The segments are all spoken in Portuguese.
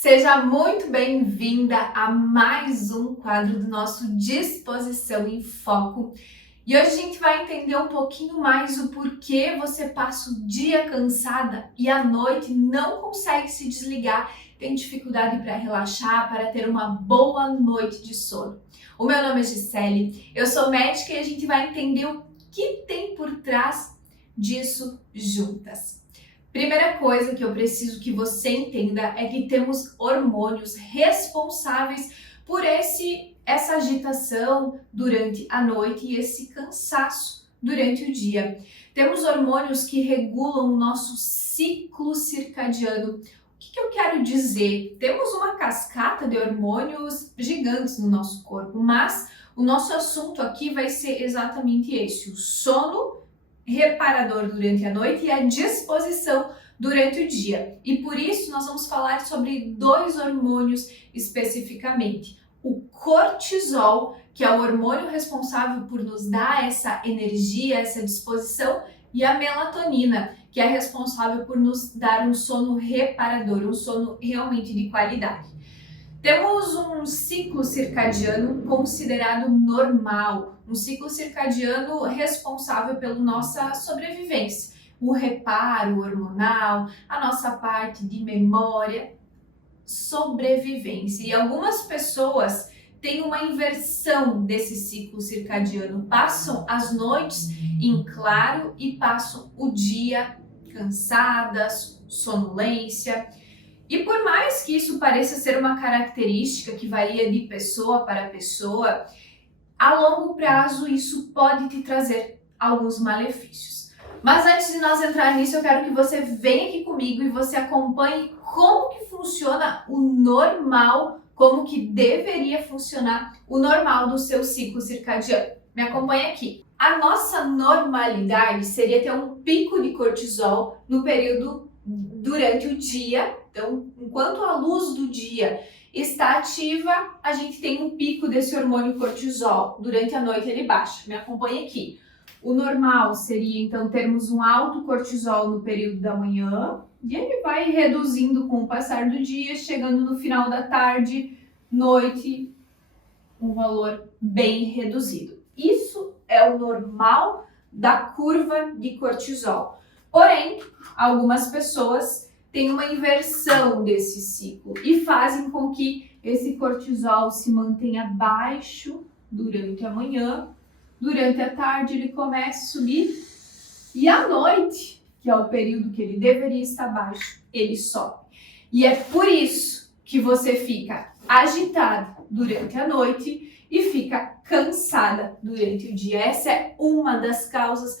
Seja muito bem-vinda a mais um quadro do nosso Disposição em Foco. E hoje a gente vai entender um pouquinho mais o porquê você passa o dia cansada e à noite não consegue se desligar, tem dificuldade para relaxar, para ter uma boa noite de sono. O meu nome é Gisele, eu sou médica e a gente vai entender o que tem por trás disso juntas. Primeira coisa que eu preciso que você entenda é que temos hormônios responsáveis por essa agitação durante a noite e esse cansaço durante o dia. Temos hormônios que regulam o nosso ciclo circadiano. O que eu quero dizer? Temos uma cascata de hormônios gigantes no nosso corpo, mas o nosso assunto aqui vai ser exatamente esse: o sono reparador durante a noite e a disposição durante o dia. E por isso nós vamos falar sobre dois hormônios especificamente. O cortisol, que é o hormônio responsável por nos dar essa energia, essa disposição, e a melatonina, que é responsável por nos dar um sono reparador, um sono realmente de qualidade. Temos um ciclo circadiano considerado normal, um ciclo circadiano responsável pela nossa sobrevivência, o reparo hormonal, a nossa parte de memória, sobrevivência. E algumas pessoas têm uma inversão desse ciclo circadiano, passam as noites em claro e passam o dia cansadas, sonolência. E por mais que isso pareça ser uma característica que varia de pessoa para pessoa, a longo prazo isso pode te trazer alguns malefícios. Mas antes de nós entrar nisso, eu quero que você venha aqui comigo e você acompanhe como que funciona o normal, como que deveria funcionar o normal do seu ciclo circadiano. Me acompanha aqui. A nossa normalidade seria ter um pico de cortisol no período durante o dia. Então, enquanto a luz do dia está ativa, a gente tem um pico desse hormônio cortisol. Durante a noite ele baixa. Me acompanha aqui. O normal seria, então, termos um alto cortisol no período da manhã e ele vai reduzindo com o passar do dia, chegando no final da tarde, noite, um valor bem reduzido. Isso é o normal da curva de cortisol. Porém, algumas pessoas têm uma inversão desse ciclo e fazem com que esse cortisol se mantenha baixo durante a manhã. Durante a tarde ele começa a subir e à noite, que é o período que ele deveria estar baixo, ele sobe. E é por isso que você fica agitada durante a noite e fica cansada durante o dia. Essa é uma das causas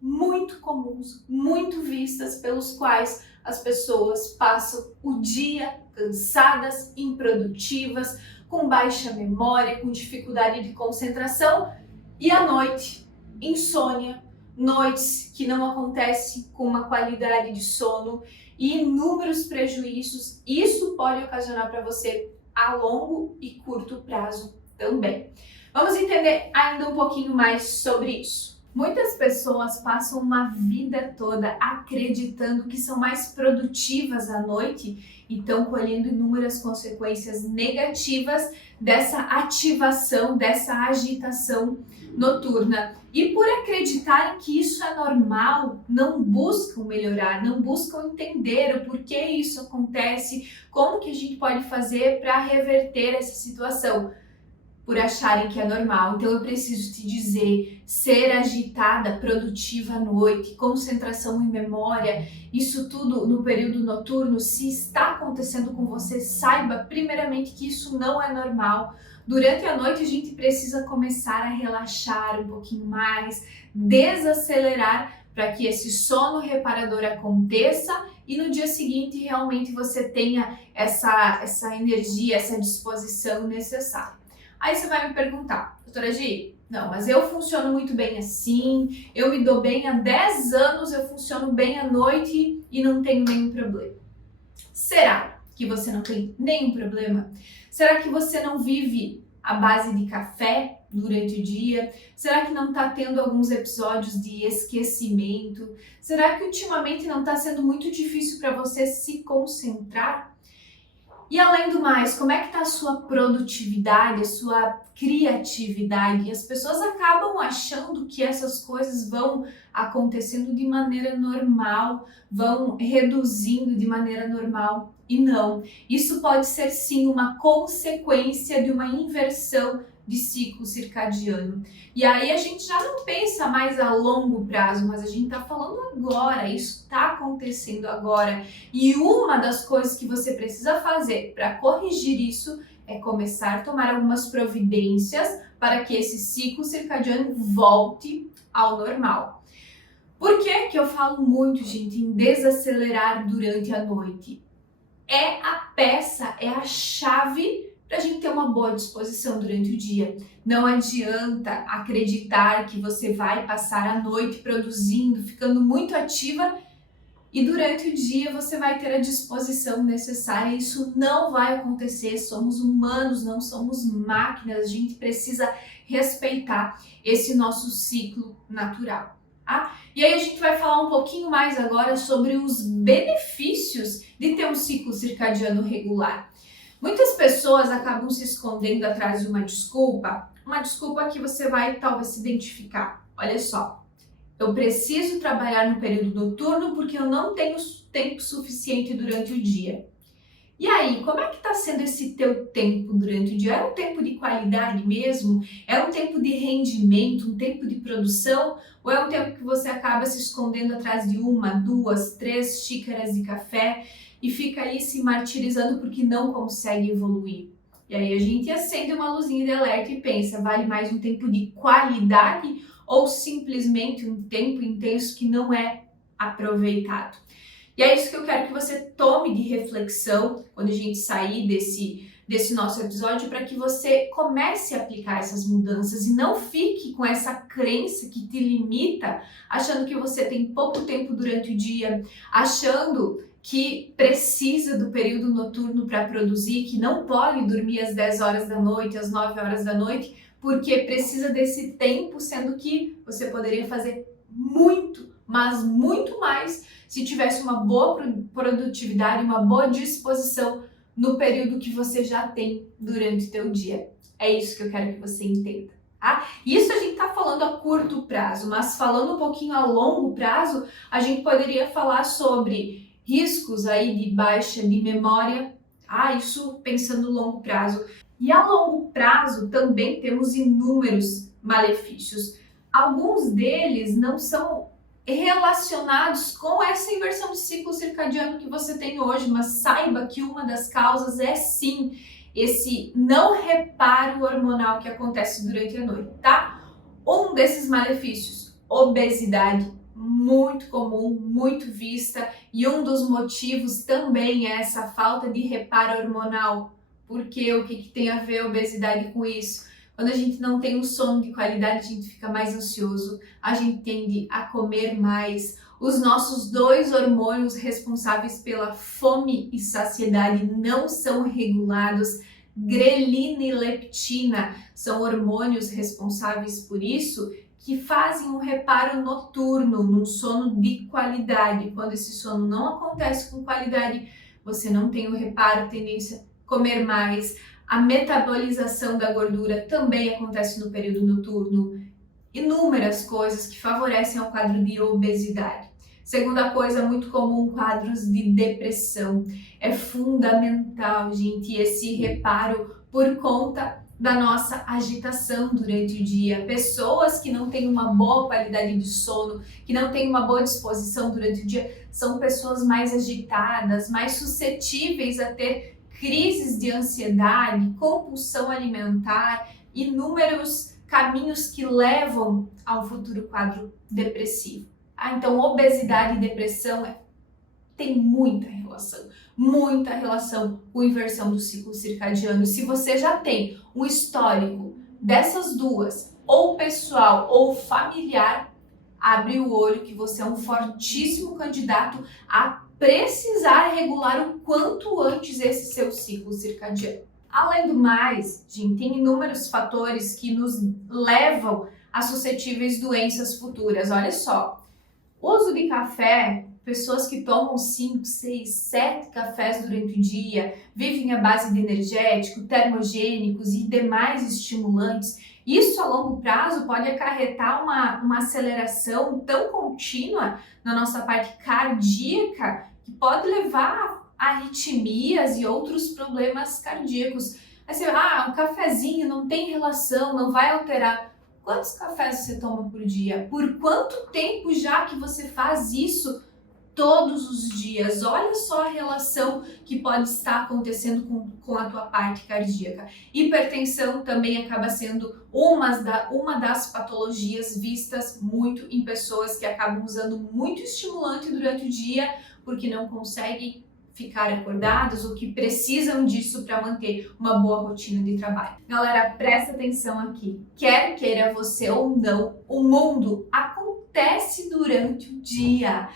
muito comuns, muito vistas, pelos quais as pessoas passam o dia cansadas, improdutivas, com baixa memória, com dificuldade de concentração. E à noite, insônia, noites que não acontecem com uma qualidade de sono e inúmeros prejuízos. Isso pode ocasionar para você a longo e curto prazo também. Vamos entender ainda um pouquinho mais sobre isso. Muitas pessoas passam uma vida toda acreditando que são mais produtivas à noite e estão colhendo inúmeras consequências negativas dessa ativação, dessa agitação noturna. E por acreditarem que isso é normal, não buscam melhorar, não buscam entender o porquê isso acontece, como que a gente pode fazer para reverter essa situação. Por acharem que é normal. Então eu preciso te dizer, ser agitada, produtiva à noite, concentração e memória, isso tudo no período noturno, se está acontecendo com você, saiba primeiramente que isso não é normal. Durante a noite a gente precisa começar a relaxar um pouquinho mais, desacelerar para que esse sono reparador aconteça e no dia seguinte realmente você tenha essa energia, essa disposição necessária. Aí você vai me perguntar, doutora Gi, não, mas eu funciono muito bem assim, eu me dou bem há 10 anos, eu funciono bem à noite e não tenho nenhum problema. Será que você não tem nenhum problema? Será que você não vive à base de café durante o dia? Será que não está tendo alguns episódios de esquecimento? Será que ultimamente não está sendo muito difícil para você se concentrar? E além do mais, como é que tá a sua produtividade, a sua criatividade? E as pessoas acabam achando que essas coisas vão acontecendo de maneira normal, vão reduzindo de maneira normal. E não, isso pode ser sim uma consequência de uma inversão de ciclo circadiano. E aí a gente já não pensa mais a longo prazo, mas a gente está falando agora, isso está acontecendo agora. E uma das coisas que você precisa fazer para corrigir isso é começar a tomar algumas providências para que esse ciclo circadiano volte ao normal. Por que que eu falo muito, gente, em desacelerar durante a noite? É a peça, é a chave para a gente ter uma boa disposição durante o dia. Não adianta acreditar que você vai passar a noite produzindo, ficando muito ativa e durante o dia você vai ter a disposição necessária. Isso não vai acontecer. Somos humanos, não somos máquinas. A gente precisa respeitar esse nosso ciclo natural. Tá? E aí a gente vai falar um pouquinho mais agora sobre os benefícios de ter um ciclo circadiano regular. Muitas pessoas acabam se escondendo atrás de uma desculpa que você vai talvez se identificar. Olha só, eu preciso trabalhar no período noturno porque eu não tenho tempo suficiente durante o dia. E aí, como é que está sendo esse teu tempo durante o dia? É um tempo de qualidade mesmo? É um tempo de rendimento, um tempo de produção? Ou é um tempo que você acaba se escondendo atrás de 1, 2, 3 xícaras de café e fica aí se martirizando porque não consegue evoluir? E aí a gente acende uma luzinha de alerta e pensa, vale mais um tempo de qualidade ou simplesmente um tempo intenso que não é aproveitado? E é isso que eu quero que você tome de reflexão quando a gente sair desse nosso episódio, para que você comece a aplicar essas mudanças e não fique com essa crença que te limita, achando que você tem pouco tempo durante o dia, achando que precisa do período noturno para produzir, que não pode dormir às 10 horas da noite, às 9 horas da noite, porque precisa desse tempo, sendo que você poderia fazer muito, mas muito mais se tivesse uma boa produtividade, uma boa disposição no período que você já tem durante o teu dia. É isso que eu quero que você entenda. Tá? Isso a gente está falando a curto prazo, mas falando um pouquinho a longo prazo, a gente poderia falar sobre riscos aí de baixa de memória, isso pensando no longo prazo. E a longo prazo também temos inúmeros malefícios. Alguns deles não são relacionados com essa inversão de ciclo circadiano que você tem hoje, mas saiba que uma das causas é sim esse não reparo hormonal que acontece durante a noite, tá? Um desses malefícios, obesidade, muito comum, muito vista, e um dos motivos também é essa falta de reparo hormonal. Porque o que tem a ver a obesidade com isso? Quando a gente não tem um sono de qualidade, a gente fica mais ansioso, a gente tende a comer mais. Os nossos 2 hormônios responsáveis pela fome e saciedade não são regulados. Grelina e leptina são hormônios responsáveis por isso, que fazem um reparo noturno, num sono de qualidade. Quando esse sono não acontece com qualidade, você não tem o reparo, tendência a comer mais. A metabolização da gordura também acontece no período noturno. Inúmeras coisas que favorecem ao quadro de obesidade. Segunda coisa muito comum, quadros de depressão. É fundamental, gente, esse reparo por conta da nossa agitação durante o dia. Pessoas que não têm uma boa qualidade de sono, que não têm uma boa disposição durante o dia, são pessoas mais agitadas, mais suscetíveis a ter crises de ansiedade, compulsão alimentar, inúmeros caminhos que levam a um futuro quadro depressivo. Então, obesidade e depressão tem muita relação com inversão do ciclo circadiano. Se você já tem um histórico dessas duas, ou pessoal ou familiar, abre o olho que você é um fortíssimo candidato a precisar regular o quanto antes esse seu ciclo circadiano. Além do mais, gente, tem inúmeros fatores que nos levam a suscetíveis doenças futuras. Olha só, o uso de café pessoas que tomam 5, 6, 7 cafés durante o dia, vivem à base de energético, termogênicos e demais estimulantes, isso a longo prazo pode acarretar uma aceleração tão contínua na nossa parte cardíaca que pode levar a arritmias e outros problemas cardíacos. Aí você, um cafezinho não tem relação, não vai alterar. Quantos cafés você toma por dia? Por quanto tempo já que você faz isso todos os dias? Olha só a relação que pode estar acontecendo com a tua parte cardíaca. Hipertensão também acaba sendo uma das patologias vistas muito em pessoas que acabam usando muito estimulante durante o dia porque não conseguem ficar acordados ou que precisam disso para manter uma boa rotina de trabalho. Galera, presta atenção aqui. Quer queira você ou não, o mundo acontece durante o dia.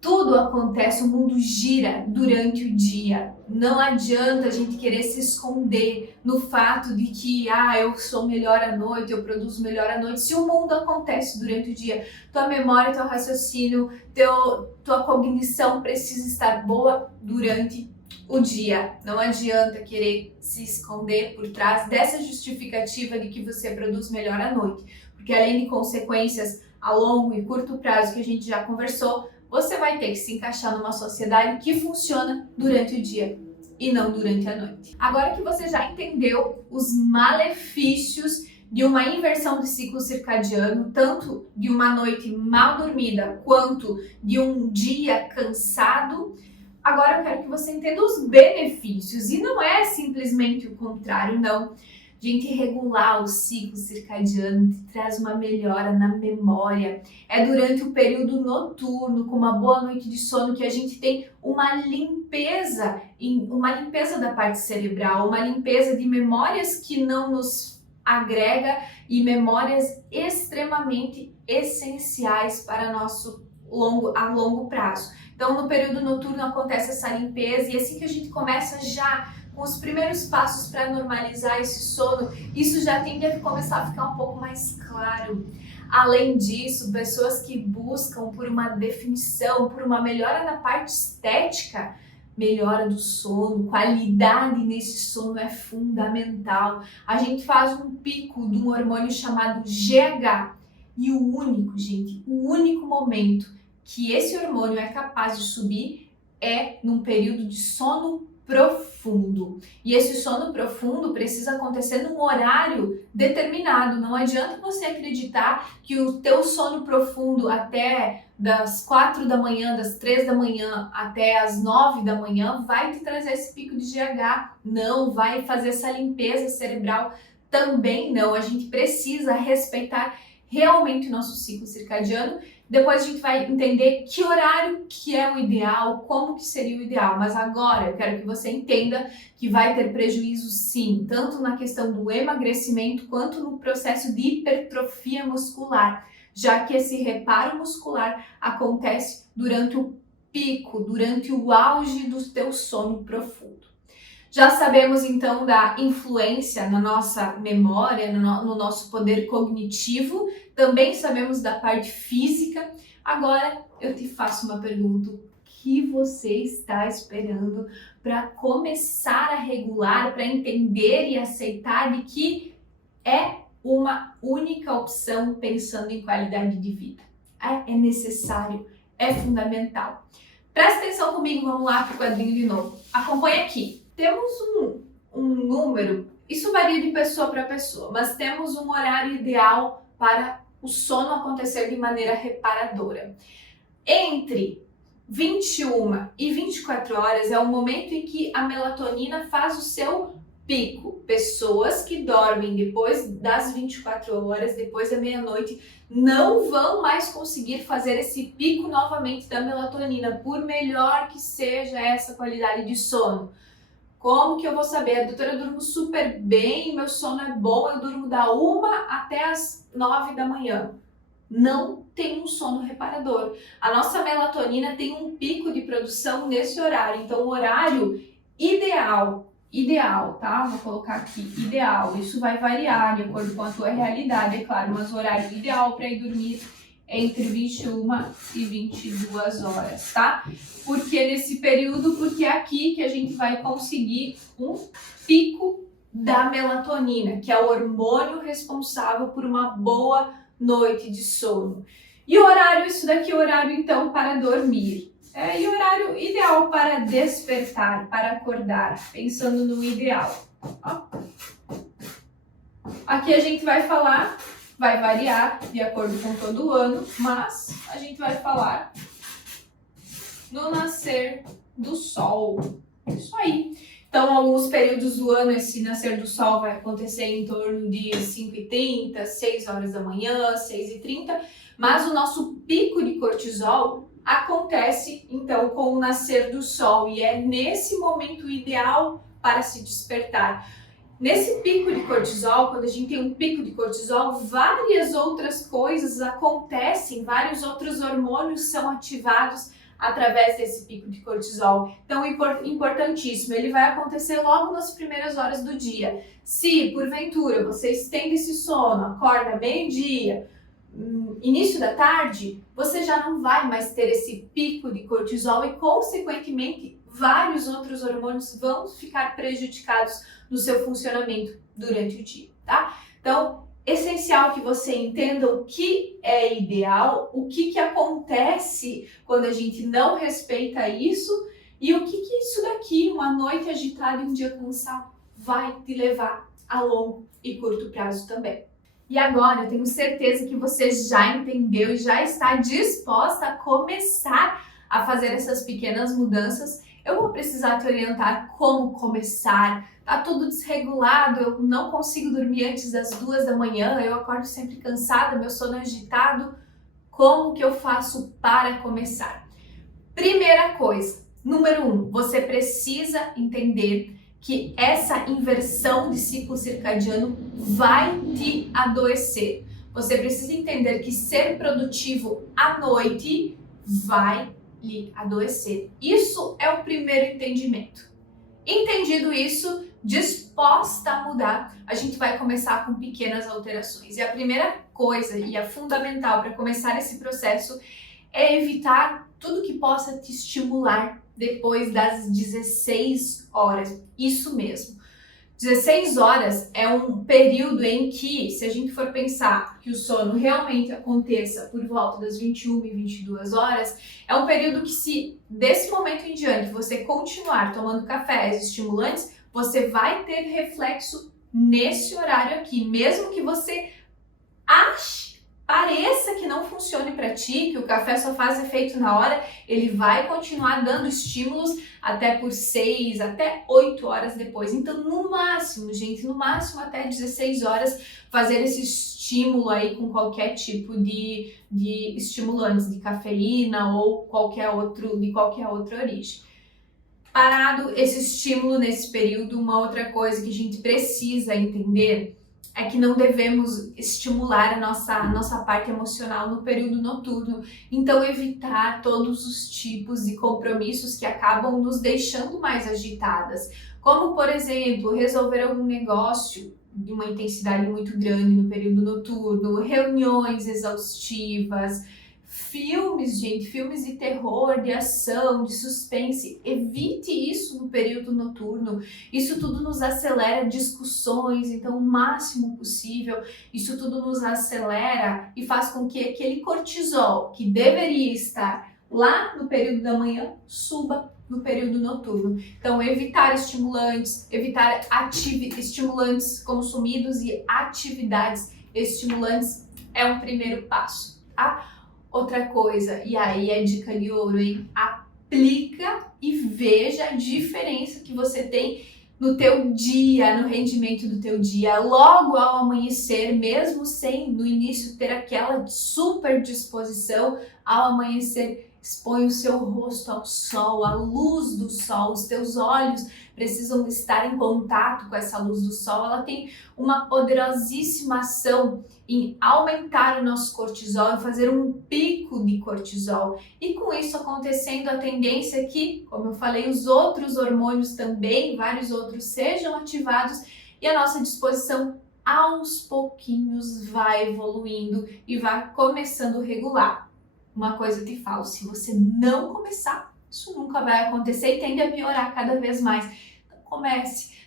Tudo acontece, o mundo gira durante o dia. Não adianta a gente querer se esconder no fato de que eu sou melhor à noite, eu produzo melhor à noite. Se o mundo acontece durante o dia, tua memória, teu raciocínio, tua cognição precisa estar boa durante o dia. Não adianta querer se esconder por trás dessa justificativa de que você produz melhor à noite. Porque além de consequências a longo e curto prazo que a gente já conversou, você vai ter que se encaixar numa sociedade que funciona durante o dia e não durante a noite. Agora que você já entendeu os malefícios de uma inversão de ciclo circadiano, tanto de uma noite mal dormida quanto de um dia cansado, agora eu quero que você entenda os benefícios. E não é simplesmente o contrário, não. Gente, regular o ciclo circadiano te traz uma melhora na memória. É durante o período noturno, com uma boa noite de sono, que a gente tem uma limpeza da parte cerebral, uma limpeza de memórias que não nos agrega e memórias extremamente essenciais para a longo prazo. Então, no período noturno acontece essa limpeza e assim que a gente começa já com os primeiros passos para normalizar esse sono, isso já tende a começar a ficar um pouco mais claro. Além disso, pessoas que buscam por uma definição, por uma melhora na parte estética, melhora do sono, qualidade nesse sono é fundamental. A gente faz um pico de um hormônio chamado GH e o único momento que esse hormônio é capaz de subir é num período de sono profundo. E esse sono profundo precisa acontecer num horário determinado. Não adianta você acreditar que o teu sono profundo até das 4 da manhã, das 3 da manhã até as 9 da manhã vai te trazer esse pico de GH. Não vai fazer essa limpeza cerebral também não. A gente precisa respeitar realmente o nosso ciclo circadiano. Depois a gente vai entender que horário que é o ideal, como que seria o ideal. Mas agora eu quero que você entenda que vai ter prejuízo sim, tanto na questão do emagrecimento quanto no processo de hipertrofia muscular, já que esse reparo muscular acontece durante o pico, durante o auge do teu sono profundo. Já sabemos então da influência na nossa memória, no nosso poder cognitivo, também sabemos da parte física. Agora eu te faço uma pergunta: o que você está esperando para começar a regular, para entender e aceitar de que é uma única opção pensando em qualidade de vida? É necessário, é fundamental. Presta atenção comigo, vamos lá para o quadrinho de novo. Acompanha aqui. Temos um número, isso varia de pessoa para pessoa, mas temos um horário ideal para o sono acontecer de maneira reparadora. Entre 21 e 24 horas é o momento em que a melatonina faz o seu pico. Pessoas que dormem depois das 24 horas, depois da meia-noite, não vão mais conseguir fazer esse pico novamente da melatonina, por melhor que seja essa qualidade de sono. Como que eu vou saber? Doutora, eu durmo super bem, meu sono é bom, eu durmo da 1 até as 9 da manhã. Não tem um sono reparador. A nossa melatonina tem um pico de produção nesse horário. Então, o horário ideal, tá? Vou colocar aqui, ideal. Isso vai variar de acordo com a tua realidade, é claro, mas o horário ideal para ir dormir entre 21 e 22 horas, tá? Porque nesse período, porque é aqui que a gente vai conseguir um pico da melatonina, que é o hormônio responsável por uma boa noite de sono. E o horário, isso daqui é o horário então para dormir. E o horário ideal para despertar, para acordar, pensando no ideal. Ó. Aqui a gente vai falar, vai variar de acordo com todo o ano, mas a gente vai falar no nascer do sol. Isso aí. Então, alguns períodos do ano, esse nascer do sol vai acontecer em torno de 5h30, 6 horas da manhã, 6h30, mas o nosso pico de cortisol acontece, então, com o nascer do sol e é nesse momento ideal para se despertar. Nesse pico de cortisol, quando a gente tem um pico de cortisol, várias outras coisas acontecem, vários outros hormônios são ativados através desse pico de cortisol. Então, importantíssimo, ele vai acontecer logo nas primeiras horas do dia. Se, porventura, você estende esse sono, acorda meio-dia, início da tarde, você já não vai mais ter esse pico de cortisol e, consequentemente, vários outros hormônios vão ficar prejudicados no seu funcionamento durante o dia, tá? Então, essencial que você entenda o que é ideal, o que acontece quando a gente não respeita isso e o que isso daqui, uma noite agitada e um dia cansado, vai te levar a longo e curto prazo também. E agora eu tenho certeza que você já entendeu e já está disposta a começar a fazer essas pequenas mudanças. Eu vou precisar te orientar como começar. Tá tudo desregulado, eu não consigo dormir antes das 2 da manhã, eu acordo sempre cansada, meu sono é agitado. Como que eu faço para começar? Primeira coisa, número 1, você precisa entender que essa inversão de ciclo circadiano vai te adoecer. Você precisa entender que ser produtivo à noite vai lhe adoecer. Isso é o primeiro entendimento. Entendido isso, disposta a mudar, a gente vai começar com pequenas alterações. E a primeira coisa e a fundamental para começar esse processo é evitar tudo que possa te estimular depois das 16 horas. Isso mesmo. 16 horas é um período em que, se a gente for pensar que o sono realmente aconteça por volta das 21 e 22 horas, é um período que, se desse momento em diante você continuar tomando cafés estimulantes, você vai ter reflexo nesse horário aqui, mesmo que você pareça que não funcione para ti, que o café só faz efeito na hora, ele vai continuar dando estímulos até por 6, até 8 horas depois. Então, no máximo, gente, no máximo até 16 horas, fazer esse estímulo aí com qualquer tipo de estimulantes, de cafeína ou de qualquer outra origem. Parado esse estímulo nesse período, uma outra coisa que a gente precisa entender é que não devemos estimular a nossa parte emocional no período noturno. Então, evitar todos os tipos de compromissos que acabam nos deixando mais agitadas. Como, por exemplo, resolver algum negócio de uma intensidade muito grande no período noturno, reuniões exaustivas, filmes, gente, filmes de terror, de ação, de suspense. Evite isso no período noturno. Isso tudo nos acelera discussões, então o máximo possível. Isso tudo nos acelera e faz com que aquele cortisol que deveria estar lá no período da manhã suba no período noturno. Então, evitar estimulantes, evitar estimulantes consumidos e atividades estimulantes é um primeiro passo, tá? Outra coisa, e aí é dica de ouro, hein? Aplica e veja a diferença que você tem no teu dia, no rendimento do teu dia, logo ao amanhecer, mesmo sem no início ter aquela super disposição, ao amanhecer expõe o seu rosto ao sol, à luz do sol, os teus olhos precisam estar em contato com essa luz do sol, ela tem uma poderosíssima ação em aumentar o nosso cortisol, em fazer um pico de cortisol. E com isso acontecendo, a tendência é que, como eu falei, os outros hormônios também, vários outros, sejam ativados e a nossa disposição aos pouquinhos vai evoluindo e vai começando a regular. Uma coisa eu te falo, se você não começar, isso nunca vai acontecer e tende a piorar cada vez mais. Então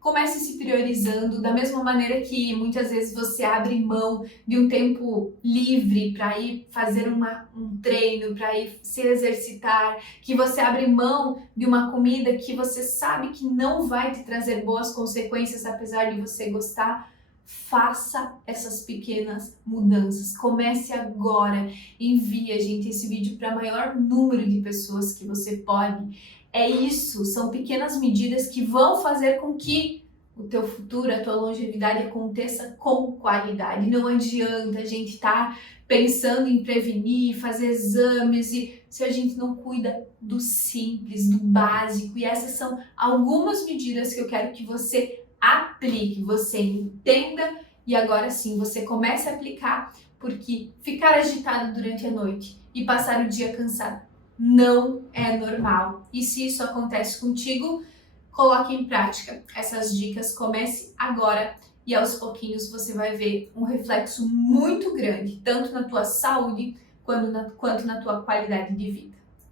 comece se priorizando da mesma maneira que muitas vezes você abre mão de um tempo livre para ir fazer um treino, para ir se exercitar, que você abre mão de uma comida que você sabe que não vai te trazer boas consequências apesar de você gostar. Faça essas pequenas mudanças. Comece agora. Envie, gente, esse vídeo para o maior número de pessoas que você pode. É isso, são pequenas medidas que vão fazer com que o teu futuro, a tua longevidade aconteça com qualidade. Não adianta a gente estar pensando em prevenir, fazer exames e se a gente não cuida do simples, do básico. E essas são algumas medidas que eu quero que você aplique, você entenda e agora sim você comece a aplicar, porque ficar agitado durante a noite e passar o dia cansado não é normal. E se isso acontece contigo, coloque em prática essas dicas, comece agora e aos pouquinhos você vai ver um reflexo muito grande, tanto na tua saúde quanto na tua qualidade de vida.